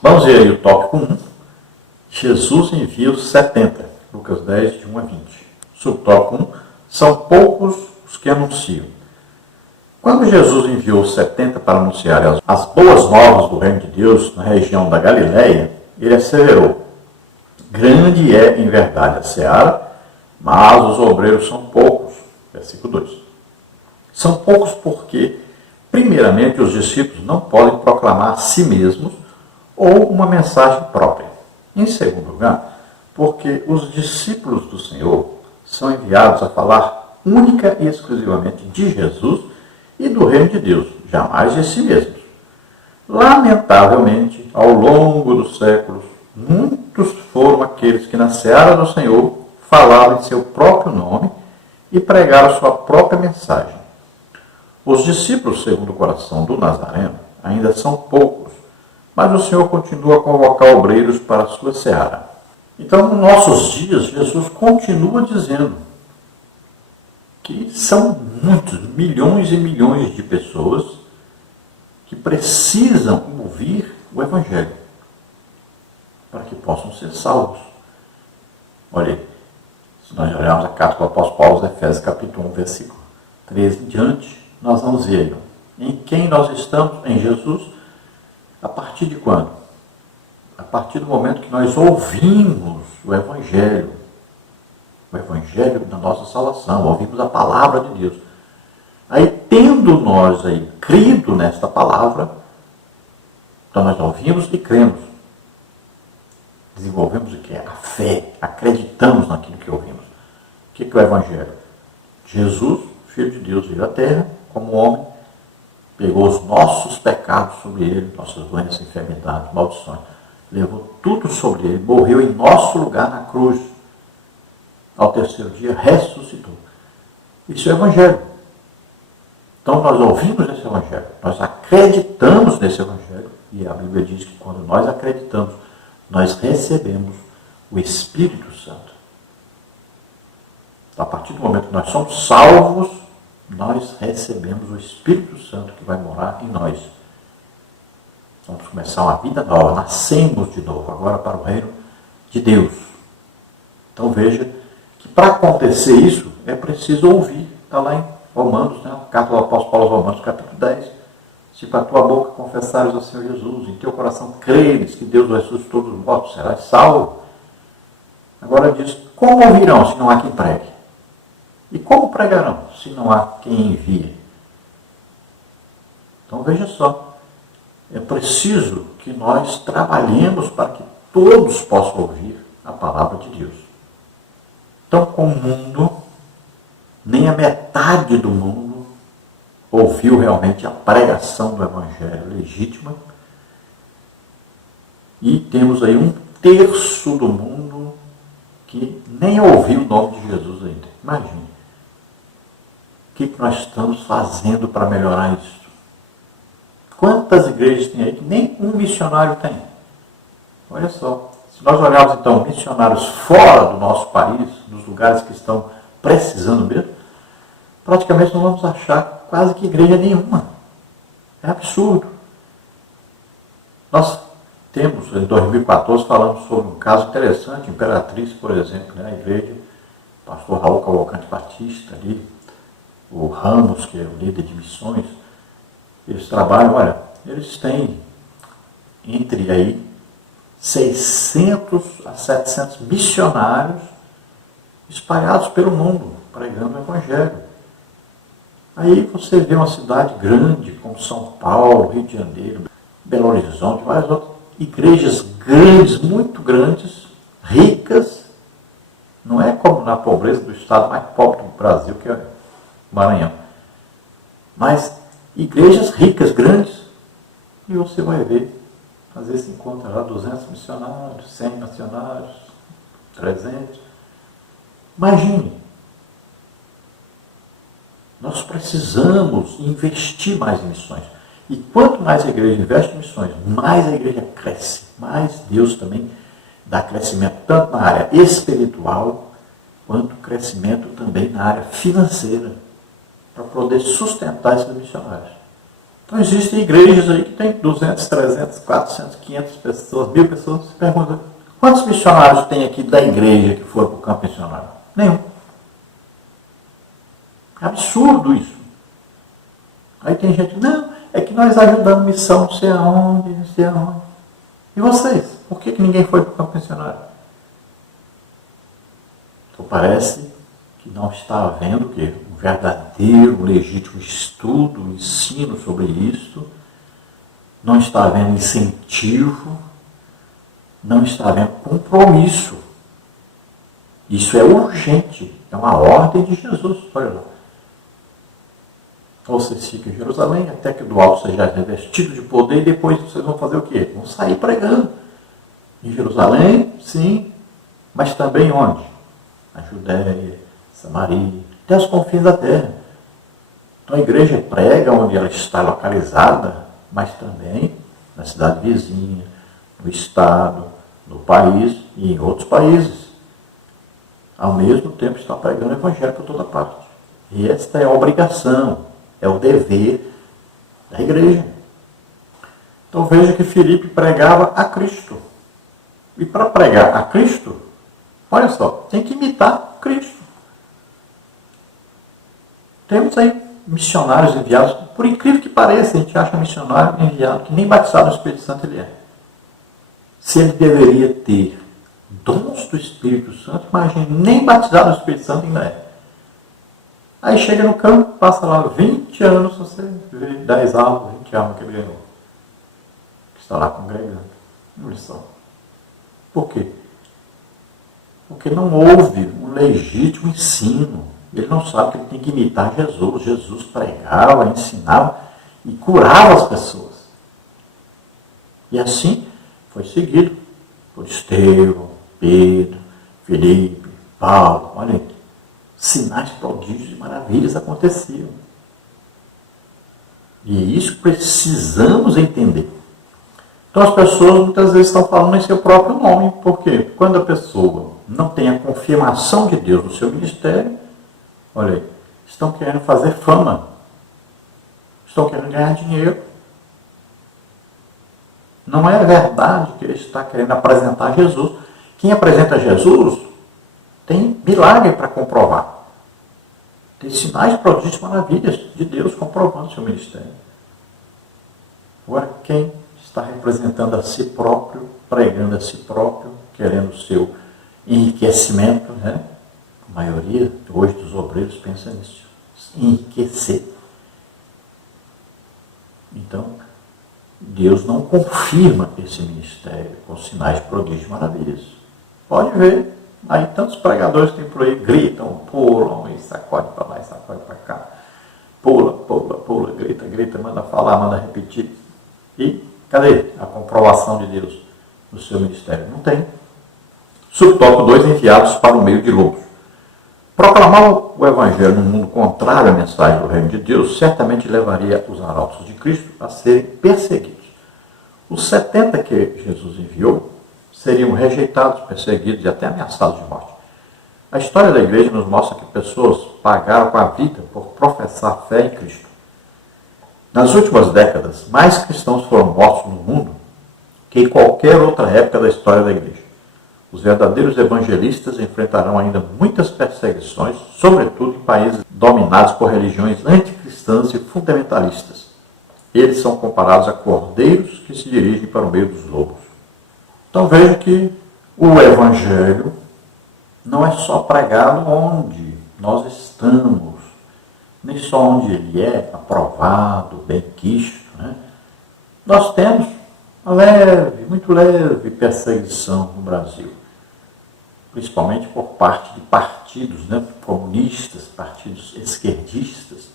Vamos ver aí o tópico 1. Jesus envia os 70. Lucas 10, de 1 a 20. Subtópico 1. São poucos os que anunciam. Quando Jesus enviou os 70 para anunciar as boas novas do reino de Deus na região da Galiléia, ele asseverou: grande é, em verdade, a seara, mas os obreiros são poucos. Versículo 2. São poucos porque, primeiramente, os discípulos não podem proclamar a si mesmos ou uma mensagem própria. Em segundo lugar, porque os discípulos do Senhor são enviados a falar única e exclusivamente de Jesus e do reino de Deus, jamais de si mesmos. Lamentavelmente, ao longo dos séculos, muitos foram aqueles que na seara do Senhor falaram em seu próprio nome e pregaram sua própria mensagem. Os discípulos, segundo o coração do Nazareno, ainda são poucos, mas o Senhor continua a convocar obreiros para a sua seara. Então, nos nossos dias, Jesus continua dizendo que são muitos, milhões e milhões de pessoas que precisam ouvir o Evangelho para que possam ser salvos. Olha aí, se nós olharmos a carta do apóstolo Paulo, Efésios capítulo 1, versículo 13 em diante, nós vamos ver em quem nós estamos, em Jesus, a partir de quando? A partir do momento que nós ouvimos o Evangelho da nossa salvação, ouvimos a palavra de Deus. Aí, tendo nós aí crido nesta palavra, então nós ouvimos e cremos. Desenvolvemos o que é? A fé. Acreditamos naquilo que ouvimos. O que é o Evangelho? Jesus, Filho de Deus, veio à Terra como homem, pegou os nossos pecados sobre ele, nossas doenças, enfermidades, maldições, levou tudo sobre ele, morreu em nosso lugar na cruz. Ao terceiro dia, ressuscitou. Isso é o Evangelho. Então, nós ouvimos esse Evangelho, nós acreditamos nesse Evangelho, e a Bíblia diz que quando nós acreditamos, nós recebemos o Espírito Santo. Então, a partir do momento que nós somos salvos, nós recebemos o Espírito Santo que vai morar em nós. Vamos começar uma vida nova, nascemos de novo, agora para o reino de Deus. Então veja que para acontecer isso, é preciso ouvir. Está lá em Romanos, né? Carta do apóstolo Paulo, Romanos, capítulo 10. Se com a tua boca confessares ao Senhor Jesus, em teu coração creres que Deus ressuscitou dos mortos, serás salvo. Agora diz, como ouvirão se não há quem pregue? E como pregarão se não há quem envie? Então veja só, é preciso que nós trabalhemos para que todos possam ouvir a palavra de Deus. Então, com o mundo, nem a metade do mundo ouviu realmente a pregação do Evangelho legítima, e temos aí 1/3 do mundo que nem ouviu o nome de Jesus ainda. Imagine. O que nós estamos fazendo para melhorar isso? Quantas igrejas tem aí que nem um missionário tem? Olha só. Se nós olharmos, então, missionários fora do nosso país, dos lugares que estão precisando mesmo, praticamente não vamos achar quase que igreja nenhuma. É absurdo. Nós temos, em 2014, falamos sobre um caso interessante, Imperatriz, por exemplo, né? A igreja, o pastor Raul Cavalcante Batista ali, o Ramos, que é o líder de missões, eles trabalham, olha, eles têm entre aí 600 a 700 missionários espalhados pelo mundo, pregando o Evangelho. Aí você vê uma cidade grande, como São Paulo, Rio de Janeiro, Belo Horizonte, várias outras igrejas grandes, muito grandes, ricas, não é como na pobreza do estado mais pobre do Brasil, que é o Maranhão, mas igrejas ricas, grandes, e você vai ver, às vezes se encontra lá 200 missionários, 100 missionários, 300. Imagine, nós precisamos investir mais em missões. E quanto mais a igreja investe em missões, mais a igreja cresce, mais Deus também dá crescimento, tanto na área espiritual, quanto crescimento também na área financeira, para poder sustentar esses missionários. Então existem igrejas aí que tem 200, 300, 400, 500 pessoas, 1000 pessoas. Você pergunta, quantos missionários tem aqui da igreja que foram para o campo missionário? Nenhum. É absurdo isso. Aí tem gente, não, é que nós ajudamos missão não sei aonde, não sei aonde. E vocês? Por que ninguém foi para o campo missionário? Então parece que não está havendo o quê? Um verdadeiro, legítimo estudo, ensino sobre isso. Não está havendo incentivo. Não está havendo compromisso. Isso é urgente. É uma ordem de Jesus. Olha lá. Então vocês ficam em Jerusalém até que do alto seja revestido de poder e depois vocês vão fazer o quê? Vão sair pregando. Em Jerusalém, sim, mas também onde? Na Judéia, Samaria, até os confins da terra. Então a igreja prega onde ela está localizada, mas também na cidade vizinha, no estado, no país e em outros países. Ao mesmo tempo está pregando o evangelho por toda parte. E esta é a obrigação, é o dever da igreja. Então veja que Filipe pregava a Cristo. E para pregar a Cristo, olha só, tem que imitar Cristo. Temos aí missionários enviados, por incrível que pareça, a gente acha missionário enviado que nem batizado no Espírito Santo ele é. Se ele deveria ter dons do Espírito Santo, imagine, nem batizado no Espírito Santo ainda é. Aí chega no campo, passa lá 20 anos, você vê 10 almas, 20 almas que ele ganhou. Que está lá congregando. Olha só. Por quê? Porque não houve um legítimo ensino. Ele não sabe que ele tem que imitar Jesus. Jesus pregava, ensinava e curava as pessoas. E assim foi seguido por Estevão, Pedro, Filipe, Paulo. Olha aí, sinais, prodígios e maravilhas aconteciam. E isso precisamos entender. Então as pessoas muitas vezes estão falando em seu próprio nome. Por quê? Quando a pessoa não tem a confirmação de Deus no seu ministério, olha aí, estão querendo fazer fama. Estão querendo ganhar dinheiro. Não é verdade que ele está querendo apresentar Jesus. Quem apresenta Jesus tem milagre para comprovar. Tem sinais, prodígios e maravilhas de Deus comprovando o seu ministério. Agora, quem está representando a si próprio, pregando a si próprio, querendo o seu enriquecimento, né? A maioria hoje dos obreiros pensa nisso. Enriquecer. Então, Deus não confirma esse ministério com sinais, prodígios e maravilhas. Pode ver. Aí tantos pregadores que tem por aí gritam, pulam e sacode para lá e sacode para cá. Pula, pula, pula, grita, grita, manda falar, manda repetir. E cadê a comprovação de Deus no seu ministério? Não tem. Subtópico 2, enviados para o meio de lobos. Proclamar o evangelho num mundo contrário à mensagem do reino de Deus certamente levaria os arautos de Cristo a serem perseguidos. Os 70 que Jesus enviou seriam rejeitados, perseguidos e até ameaçados de morte. A história da igreja nos mostra que pessoas pagaram com a vida por professar fé em Cristo. Nas últimas décadas, mais cristãos foram mortos no mundo que em qualquer outra época da história da igreja. Os verdadeiros evangelistas enfrentarão ainda muitas perseguições, sobretudo em países dominados por religiões anticristãs e fundamentalistas. Eles são comparados a cordeiros que se dirigem para o meio dos lobos. Então veja que o evangelho não é só pregado onde nós estamos, nem só onde ele é aprovado, bem-quisto, né? Nós temos uma leve, muito leve perseguição no Brasil, principalmente por parte de partidos, né, comunistas, partidos esquerdistas,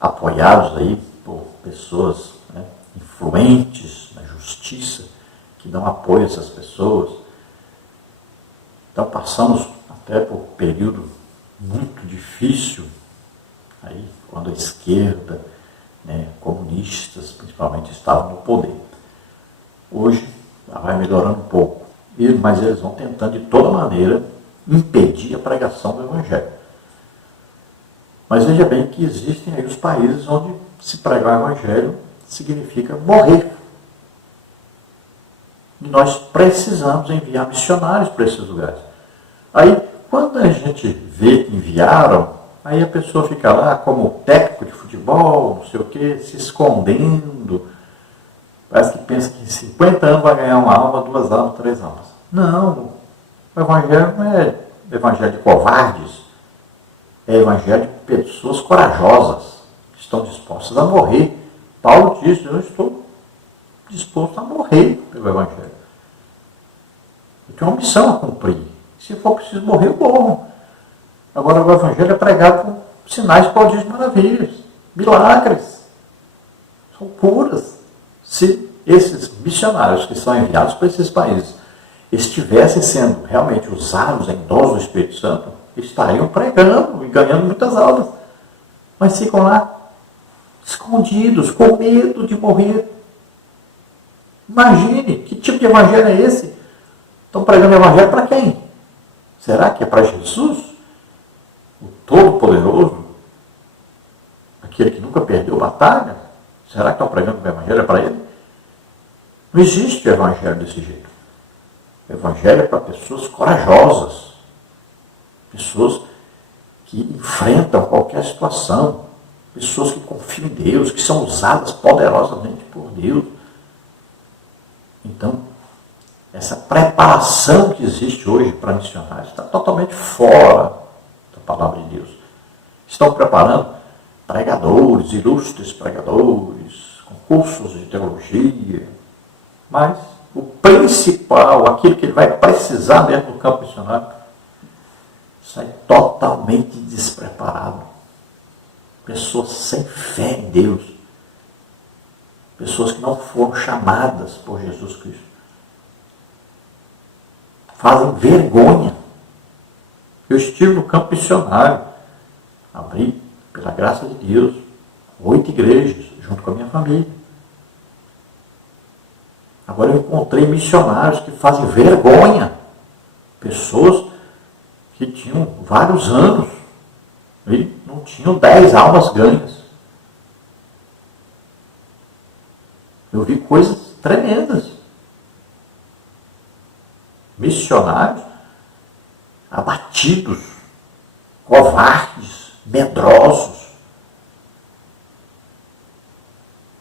apoiados aí por pessoas, né, influentes na justiça, que dão apoio a essas pessoas. Então passamos até por um período muito difícil, aí, quando a esquerda, né, comunistas principalmente, estavam no poder. Hoje vai melhorando um pouco, mas eles vão tentando de toda maneira impedir a pregação do evangelho. Mas veja bem que existem aí os países onde se prega o evangelho significa morrer. E nós precisamos enviar missionários para esses lugares. Aí, quando a gente vê que enviaram, aí a pessoa fica lá como técnico de futebol, não sei o quê, se escondendo. Parece que pensa que em 50 anos vai ganhar uma alma, 2 almas, 3 almas. Não, o evangelho não é evangelho de covardes, é evangelho de pessoas corajosas, que estão dispostas a morrer. Paulo disse, eu estou disposto a morrer pelo evangelho. Eu tenho uma missão a cumprir. Se for preciso morrer, eu morro. Agora o evangelho é pregado com sinais, prodígios, maravilhas, milagres. São curas. Se esses missionários que são enviados para esses países estivessem sendo realmente usados em dons do Espírito Santo, estariam pregando e ganhando muitas almas. Mas ficam lá escondidos, com medo de morrer. Imagine, que tipo de evangelho é esse? Estão pregando o evangelho para quem? Será que é para Jesus? O Todo-Poderoso? Aquele que nunca perdeu batalha? Será que estão pregando o evangelho para ele? Não existe o evangelho desse jeito. O evangelho é para pessoas corajosas. Pessoas que enfrentam qualquer situação. Pessoas que confiam em Deus, que são usadas poderosamente por Deus. Então, essa preparação que existe hoje para missionários está totalmente fora da palavra de Deus. Estão preparando pregadores, ilustres pregadores, concursos de teologia, mas o principal, aquilo que ele vai precisar mesmo no campo missionário, sai totalmente despreparado. Pessoas sem fé em Deus. Pessoas que não foram chamadas por Jesus Cristo. Fazem vergonha. Eu estive no campo missionário, abri, pela graça de Deus, 8 igrejas, junto com a minha família. Agora eu encontrei missionários que fazem vergonha. Pessoas que tinham vários anos e não tinham 10 almas ganhas. Eu vi coisas tremendas. Missionários abatidos, covardes, medrosos.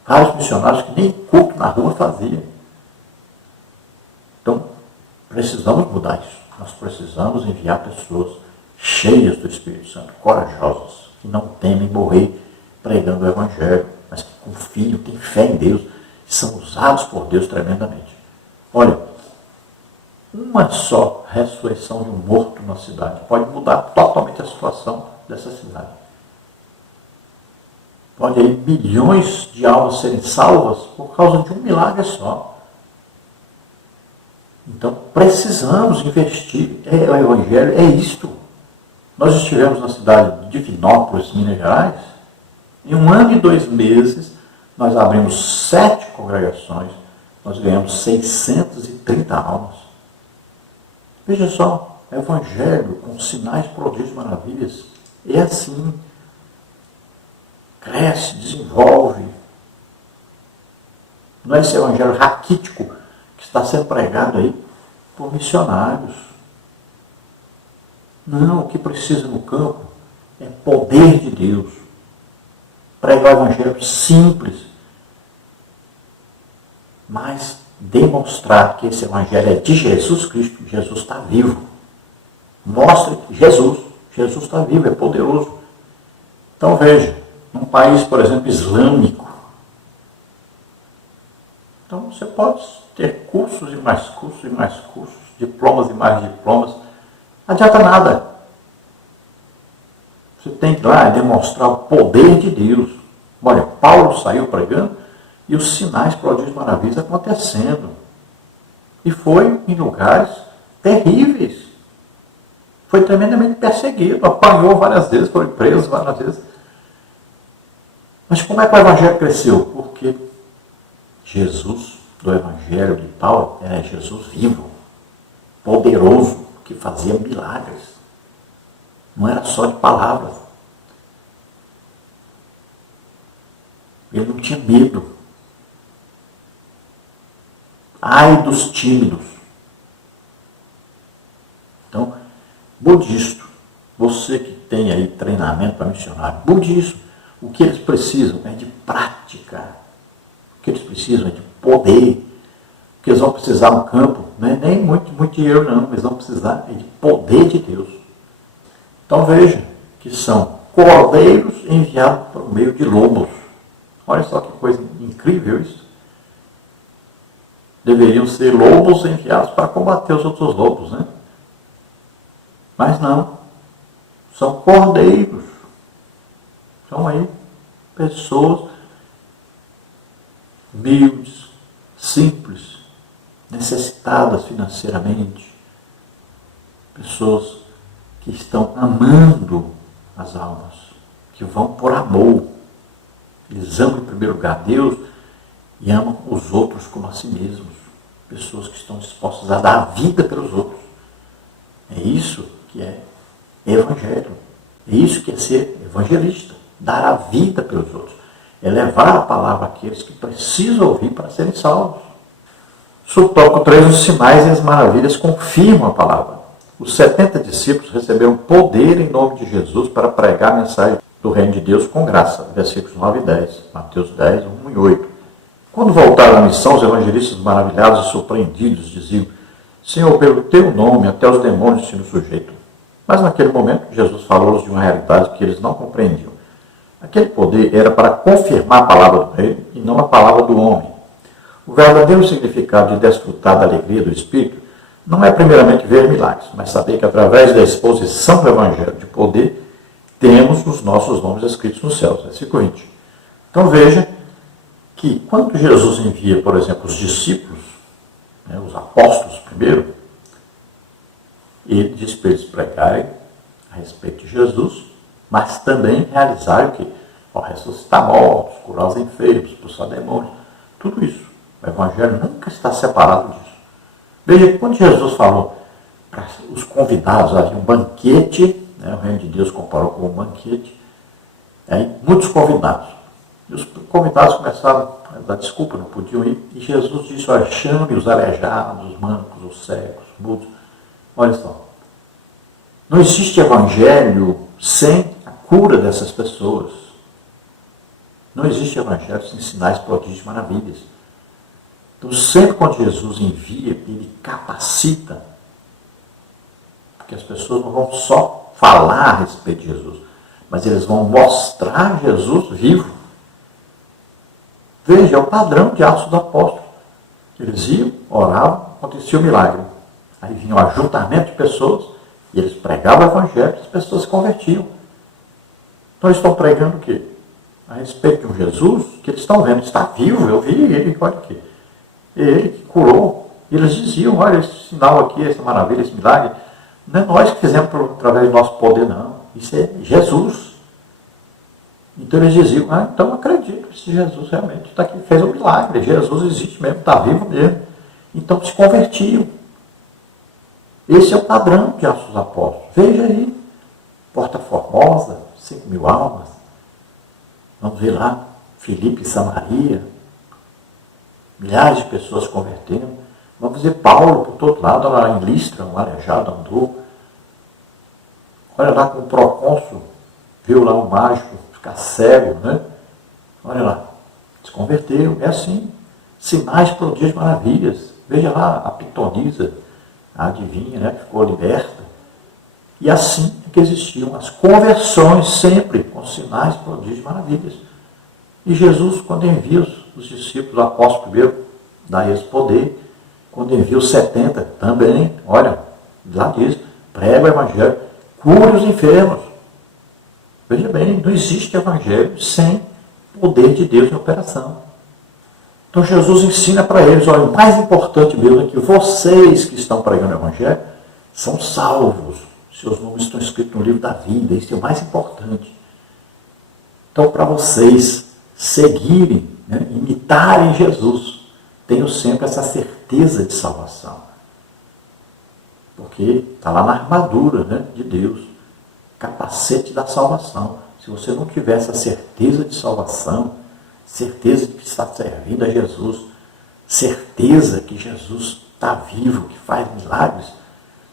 Vários missionários que nem culto na rua faziam. Então, precisamos mudar isso. Nós precisamos enviar pessoas cheias do Espírito Santo, corajosas, que não temem morrer pregando o Evangelho, mas que confiam, têm fé em Deus, e são usados por Deus tremendamente. Olha, uma só ressurreição de um morto na cidade pode mudar totalmente a situação dessa cidade. Pode aí milhões de almas serem salvas por causa de um milagre só. Então, precisamos investir. O Evangelho é isto. Nós estivemos na cidade de Divinópolis, Minas Gerais. Em 1 ano e 2 meses, nós abrimos 7 congregações. Nós ganhamos 630 almas. Veja só, Evangelho com sinais, prodígios e maravilhas. É assim. Cresce, desenvolve. Não é esse Evangelho raquítico que está sendo pregado aí por missionários. Não, o que precisa no campo é poder de Deus. Pregar o Evangelho simples, mas demonstrar que esse Evangelho é de Jesus Cristo. Jesus está vivo. Mostre Jesus. Jesus está vivo, é poderoso. Então veja, num país, por exemplo, islâmico, então você pode ter cursos e mais cursos e mais cursos, diplomas e mais diplomas. Não adianta nada. Você tem que ir lá demonstrar o poder de Deus. Olha, Paulo saiu pregando e os sinais, prodígios e maravilhas acontecendo. E foi em lugares terríveis. Foi tremendamente perseguido, apanhou várias vezes, foi preso várias vezes. Mas como é que o Evangelho cresceu? Porque Jesus do Evangelho de Paulo era Jesus vivo, poderoso, que fazia milagres. Não era só de palavras. Ele não tinha medo. Ai dos tímidos. Então, mude isso. Você que tem aí treinamento para missionário, mude isso. O que eles precisam é de prática. O que eles precisam é de poder. O que eles vão precisar no campo não é nem muito dinheiro, não. Eles vão precisar é de poder de Deus. Então veja que são cordeiros enviados por meio de lobos. Olha só que coisa incrível isso. Deveriam ser lobos enviados para combater os outros lobos, né? Mas não. São cordeiros. São aí pessoas humildes, simples, necessitadas financeiramente. Pessoas que estão amando as almas, que vão por amor. Eles amam em primeiro lugar Deus e amam os outros como a si mesmos. Pessoas que estão dispostas a dar a vida pelos outros. É isso que é evangelho. É isso que é ser evangelista. Dar a vida pelos outros. É levar a palavra àqueles que precisam ouvir para serem salvos. Subtópico 3, os sinais e as maravilhas confirmam a palavra. Os 70 discípulos receberam poder em nome de Jesus para pregar a mensagem do reino de Deus com graça. Versículos 9 e 10. Mateus 10, 1 e 8. Quando voltaram à missão, os evangelistas maravilhados e surpreendidos diziam: Senhor, pelo teu nome até os demônios se nos sujeitam. Mas naquele momento Jesus falou-lhes de uma realidade que eles não compreendiam. Aquele poder era para confirmar a palavra do reino e não a palavra do homem. O verdadeiro significado de desfrutar da alegria do Espírito não é primeiramente ver milagres, mas saber que através da exposição do Evangelho de poder, temos os nossos nomes escritos nos céus. Versículo 20. Então veja que quando Jesus envia, por exemplo, os discípulos, os apóstolos primeiro, ele diz para eles pregarem a respeito de Jesus, mas também realizar o que? Ressuscitar mortos, curar os enfermos, expulsar demônios, tudo isso. O Evangelho nunca está separado disso. Veja que quando Jesus falou para os convidados, havia um banquete, o reino de Deus comparou com um banquete, muitos convidados. E os convidados começaram a dar desculpa, não podiam ir. E Jesus disse: olha, chame os aleijados, os mancos, os cegos, os mudos. Olha só, não existe evangelho sem a cura dessas pessoas. Não existe evangelho sem sinais, prodígios e maravilhas. Então, sempre quando Jesus envia, ele capacita. Porque as pessoas não vão só falar a respeito de Jesus, mas eles vão mostrar Jesus vivo. Veja, é o padrão de Atos dos Apóstolos. Eles iam, oravam, acontecia o milagre. Aí vinha um ajuntamento de pessoas, e eles pregavam o Evangelho, as pessoas se convertiam. Então eles estão pregando o quê? A respeito de um Jesus que eles estão vendo, está vivo, eu vi ele, olha aqui. Ele que curou. E eles diziam: olha, esse sinal aqui, essa maravilha, esse milagre, não é nós que fizemos através do nosso poder, não. Isso é Jesus. Então eles diziam: então acredito que esse Jesus realmente está aqui, fez um milagre. Jesus existe mesmo, está vivo mesmo. Então se convertiam. Esse é o padrão de Atos dos Apóstolos. Veja aí, Porta Formosa, 5.000 almas. Vamos ver lá, Filipe e Samaria, milhares de pessoas se convertendo. Vamos ver Paulo por todo lado, lá em Listra, um aleijado andou. Olha lá com o procônsul, viu lá um mágico ficar cego, né? Olha lá, se converteram, é assim. Sinais, prodígios, maravilhas. Veja lá a pitonisa, a adivinha, né, que ficou liberta. E assim é que existiam as conversões sempre, com sinais, prodígios, maravilhas. E Jesus, quando envia os discípulos, o apóstolo primeiro, dá esse poder. Quando envia os 70, também, olha, lá diz, prega o Evangelho, cure os enfermos. Veja bem, não existe Evangelho sem poder de Deus em operação. Então Jesus ensina para eles: olha, o mais importante mesmo é que vocês que estão pregando o Evangelho são salvos. Seus nomes estão escritos no livro da vida, isso é o mais importante. Então, para vocês seguirem, imitarem Jesus, tenham sempre essa certeza de salvação. Porque está lá na armadura de Deus, capacete da salvação. Se você não tiver essa certeza de salvação, certeza de que está servindo a Jesus, certeza que Jesus está vivo, que faz milagres,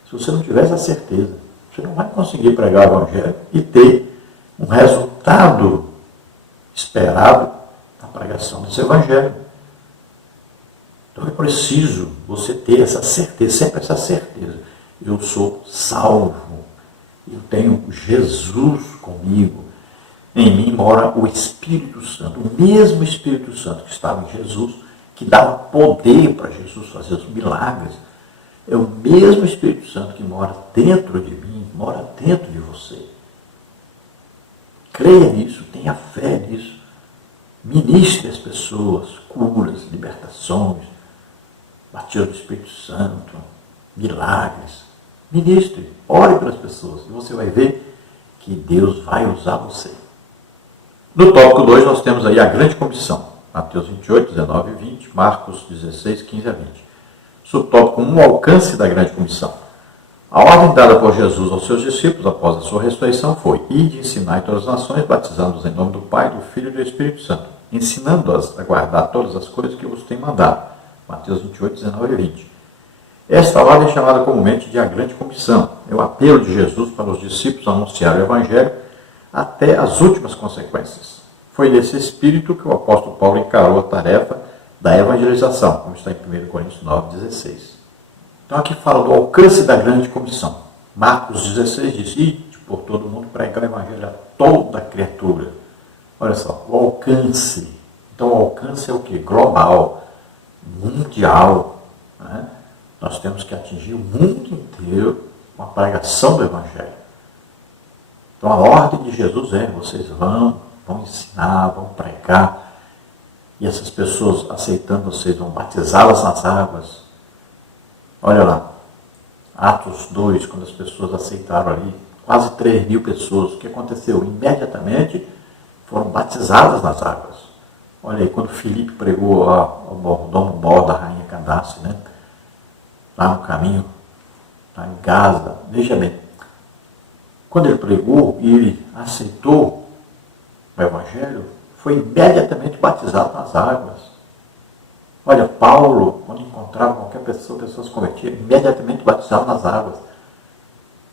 se você não tiver essa certeza, você não vai conseguir pregar o Evangelho e ter um resultado esperado na pregação desse Evangelho. Então é preciso você ter essa certeza, sempre essa certeza. Eu sou salvo, eu tenho Jesus comigo, em mim mora o Espírito Santo, o mesmo Espírito Santo que estava em Jesus, que dava poder para Jesus fazer os milagres, é o mesmo Espírito Santo que mora dentro de mim, mora dentro de você. Creia nisso, tenha fé nisso. Ministre as pessoas, curas, libertações, batismo do Espírito Santo, milagres. Ministre, ore pelas pessoas e você vai ver que Deus vai usar você. No tópico 2 nós temos aí a grande comissão. Mateus 28, 19 e 20, Marcos 16, 15 a 20. Subtópico 1, o alcance da grande comissão. A ordem dada por Jesus aos seus discípulos após a sua ressurreição foi: ide e ensinai todas as nações, batizando-os em nome do Pai, do Filho e do Espírito Santo, ensinando-as a guardar todas as coisas que vos tenho mandado. Mateus 28, 19 e 20. Esta ordem é chamada comumente de a grande comissão. É o apelo de Jesus para os discípulos a anunciar o Evangelho até as últimas consequências. Foi nesse espírito que o apóstolo Paulo encarou a tarefa da evangelização, como está em 1 Coríntios 9, 16. Então aqui fala do alcance da grande comissão. Marcos 16 diz: ide por todo mundo pregar o Evangelho a toda criatura. Olha só, o alcance. Então o alcance é o quê? Global, mundial. Né? Nós temos que atingir o mundo inteiro com a pregação do Evangelho. Então a ordem de Jesus é: vocês vão ensinar, vão pregar, e essas pessoas aceitando vocês vão batizá-las nas águas. Olha lá, Atos 2, quando as pessoas aceitaram ali, quase 3.000 pessoas, o que aconteceu? Imediatamente foram batizadas nas águas. Olha aí, quando Filipe pregou ao mordomo-mor da rainha Candace, né? Lá no caminho, lá em Gaza, veja bem, quando ele pregou e ele aceitou o Evangelho, foi imediatamente batizado nas águas. Olha, Paulo, quando encontrava qualquer pessoa se convertia, imediatamente batizado nas águas.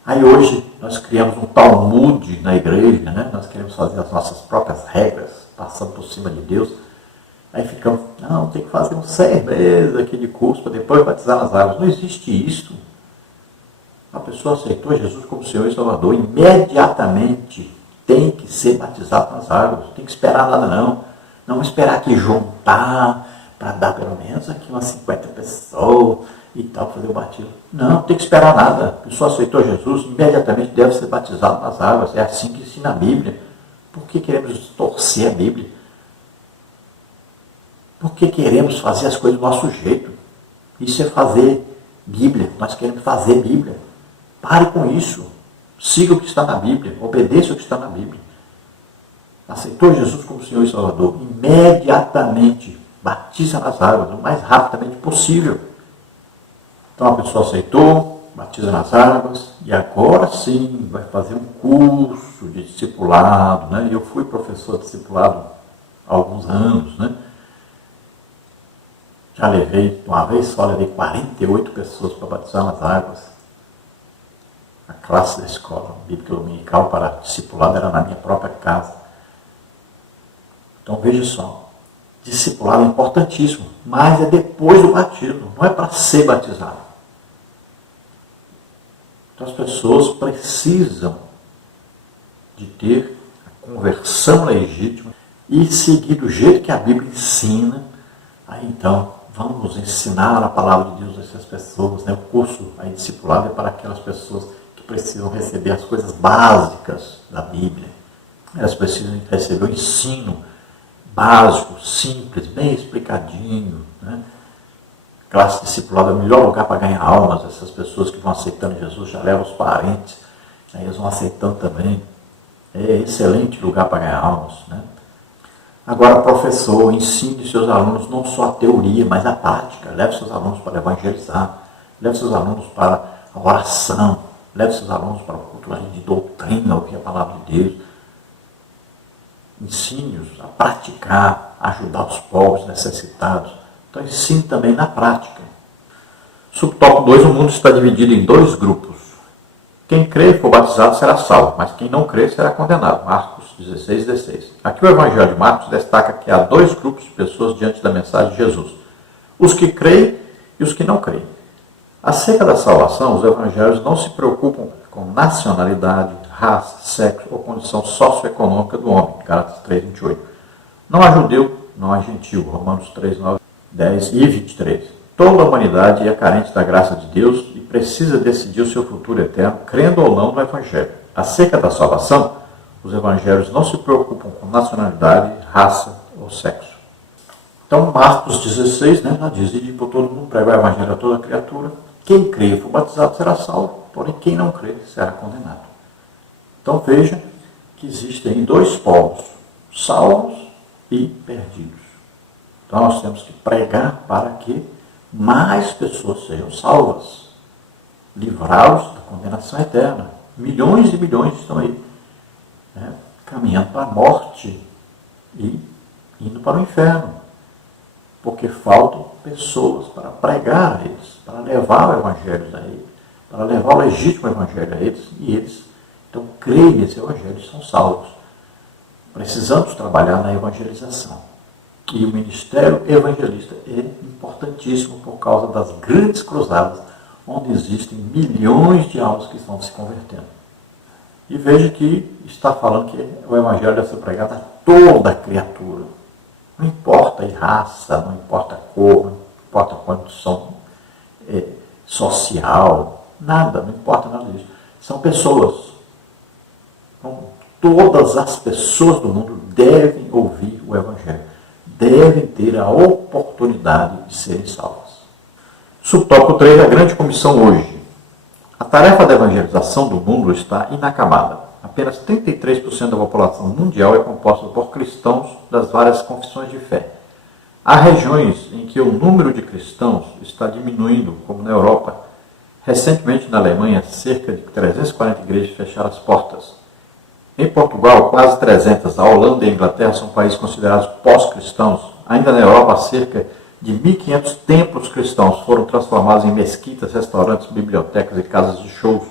Aí hoje nós criamos um Talmud na igreja, né? Nós queremos fazer as nossas próprias regras, passando por cima de Deus. Aí ficamos, não, tem que fazer uns 6 meses aqui de curso para depois batizar nas águas. Não existe isso. A pessoa aceitou Jesus como Senhor e Salvador, imediatamente tem que ser batizado nas águas. Não tem que esperar nada não. Não esperar aqui juntar para dar pelo menos aqui umas 50 pessoas e tal, fazer o batismo. Não tem que esperar nada. A pessoa aceitou Jesus, imediatamente deve ser batizado nas águas. É assim que ensina a Bíblia. Por que queremos torcer a Bíblia? Por que queremos fazer as coisas do nosso jeito? Isso é fazer Bíblia. Nós queremos fazer Bíblia. Pare com isso. Siga o que está na Bíblia. Obedeça o que está na Bíblia. Aceitou Jesus como Senhor e Salvador, imediatamente batiza nas águas, o mais rapidamente possível. Então a pessoa aceitou, batiza nas águas, e agora sim vai fazer um curso de discipulado. Né? Eu fui professor de discipulado há alguns anos, né? Já levei, uma vez só, levei 48 pessoas para batizar nas águas. A classe da escola bíblica dominical para discipulado era na minha própria casa. Então veja só, discipulado é importantíssimo, mas é depois do batismo, não é para ser batizado. Então as pessoas precisam de ter a conversão legítima e seguir do jeito que a Bíblia ensina. Aí então vamos ensinar a palavra de Deus a essas pessoas. Né? O curso aí, discipulado é para aquelas pessoas que precisam receber as coisas básicas da Bíblia. Elas precisam receber o ensino básico, simples, bem explicadinho. Né? Classe discipulada é o melhor lugar para ganhar almas. Essas pessoas que vão aceitando Jesus já levam os parentes, aí eles vão aceitando também. É excelente lugar para ganhar almas. Né? Agora, professor, ensine seus alunos não só a teoria, mas a prática. Leve seus alunos para evangelizar, leve seus alunos para a oração, leve seus alunos para o culto de doutrina, ouvir a palavra de Deus. Ensine-os a praticar, a ajudar os pobres necessitados. Então ensine também na prática. Subtópico 2, o mundo está dividido em dois grupos. Quem crê e for batizado será salvo, mas quem não crê será condenado. Marcos 16:16. Aqui o Evangelho de Marcos destaca que há dois grupos de pessoas diante da mensagem de Jesus. Os que creem e os que não creem. Acerca da salvação, os evangelhos não se preocupam com nacionalidade, raça, sexo ou condição socioeconômica do homem. Gálatas 3:28. Não há judeu, não há gentil. Romanos 3:9, 10 e 23. Toda a humanidade é carente da graça de Deus e precisa decidir o seu futuro eterno, crendo ou não no Evangelho. Acerca da salvação, os evangelhos não se preocupam com nacionalidade, raça ou sexo. Então, Marcos 16, lá diz, e por todo mundo pregar o Evangelho a toda criatura. Quem crê e for batizado será salvo, porém quem não crê será condenado. Então veja que existem dois povos, salvos e perdidos. Então nós temos que pregar para que mais pessoas sejam salvas, livrá-los da condenação eterna. Milhões e milhões estão aí, caminhando para a morte e indo para o inferno, porque faltam pessoas para pregar a eles, para levar o Evangelho a eles, para levar o legítimo Evangelho a eles, e eles, então, creem nesse Evangelho e são salvos. Precisamos trabalhar na evangelização. E o ministério evangelista é importantíssimo por causa das grandes cruzadas, onde existem milhões de almas que estão se convertendo. E veja que está falando que o Evangelho deve ser pregado a toda criatura. Não importa a raça, não importa a cor, não importa a condição social, nada, não importa nada disso. São pessoas. Então, todas as pessoas do mundo devem ouvir o Evangelho, devem ter a oportunidade de serem salvas. Subtópico 3, a grande comissão hoje. A tarefa da evangelização do mundo está inacabada. Apenas 33% da população mundial é composta por cristãos das várias confissões de fé. Há regiões em que o número de cristãos está diminuindo, como na Europa. Recentemente, na Alemanha, cerca de 340 igrejas fecharam as portas. Em Portugal, quase 300. A Holanda e a Inglaterra são países considerados pós-cristãos. Ainda na Europa, cerca de 1.500 templos cristãos foram transformados em mesquitas, restaurantes, bibliotecas e casas de shows.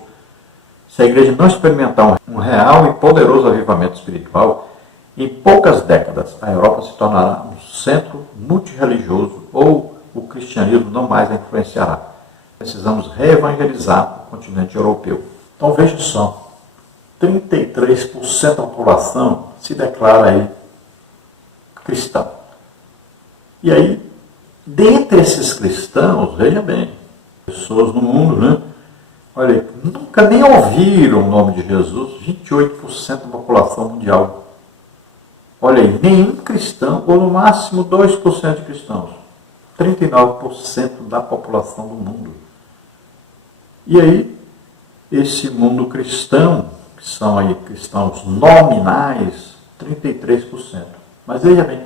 Se a igreja não experimentar um real e poderoso avivamento espiritual, em poucas décadas a Europa se tornará um centro multirreligioso ou o cristianismo não mais a influenciará. Precisamos reevangelizar o continente europeu. Então veja só, 33% da população se declara aí cristão. E aí, dentre esses cristãos, veja bem, pessoas no mundo, olha, nunca nem ouviram o nome de Jesus, 28% da população mundial. Olha aí, nenhum cristão, ou no máximo 2% de cristãos. 39% da população do mundo. E aí, esse mundo cristão, que são aí cristãos nominais, 33%. Mas veja bem,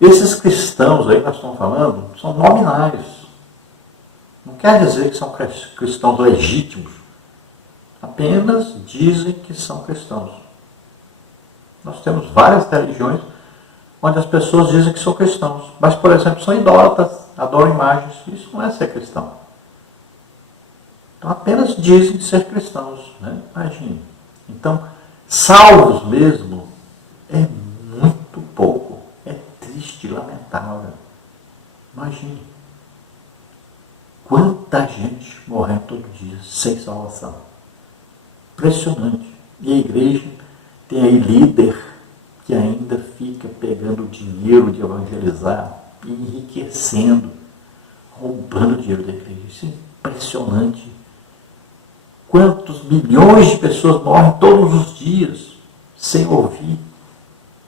esses cristãos aí que nós estamos falando, são nominais. Não quer dizer que são cristãos legítimos. Apenas dizem que são cristãos. Nós temos várias religiões onde as pessoas dizem que são cristãos. Mas, por exemplo, são idólatras, adoram imagens. Isso não é ser cristão. Então, apenas dizem ser cristãos. Imagine. Então, salvos mesmo é muito pouco. É triste, lamentável. Imagine. Quanta gente morrendo todo dia sem salvação. Impressionante. E a igreja tem aí líder que ainda fica pegando dinheiro de evangelizar e enriquecendo, roubando dinheiro da igreja. Isso é impressionante. Quantos milhões de pessoas morrem todos os dias sem ouvir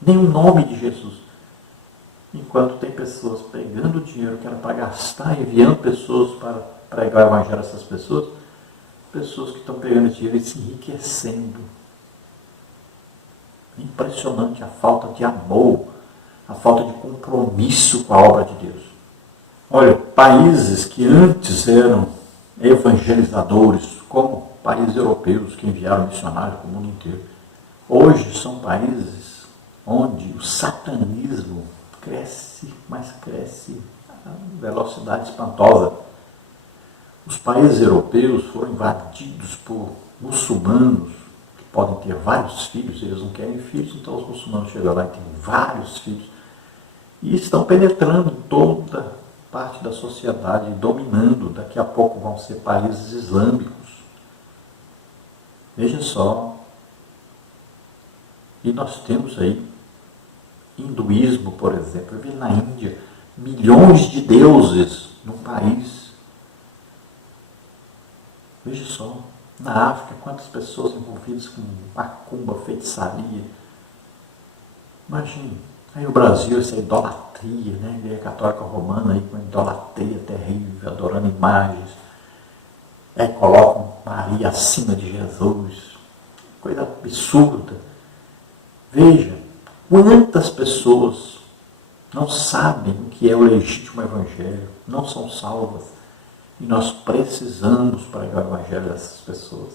nem o nome de Jesus. Enquanto tem pessoas pegando dinheiro que era para gastar, enviando pessoas para pregar o evangelho a essas pessoas, pessoas que estão pegando dinheiro e se enriquecendo. Impressionante a falta de amor, a falta de compromisso com a obra de Deus. Olha, países que antes eram evangelizadores, como países europeus que enviaram missionários para o mundo inteiro, hoje são países onde o satanismo cresce, mas cresce velocidade espantosa. Os países europeus foram invadidos por muçulmanos, que podem ter vários filhos, eles não querem filhos, então os muçulmanos chegam lá e têm vários filhos, e estão penetrando em toda parte da sociedade, dominando. Daqui a pouco vão ser países islâmicos. Veja só. E nós temos aí hinduísmo, por exemplo. Eu vi na Índia milhões de deuses num país. Veja só. Na África, quantas pessoas envolvidas com macumba, feitiçaria. Imagine. Aí no Brasil, essa idolatria, né? A Igreja Católica Romana aí com idolatria terrível, adorando imagens. Aí colocam Maria acima de Jesus. Coisa absurda. Veja, quantas pessoas não sabem o que é o legítimo Evangelho, não são salvas. E nós precisamos pregar o Evangelho dessas pessoas.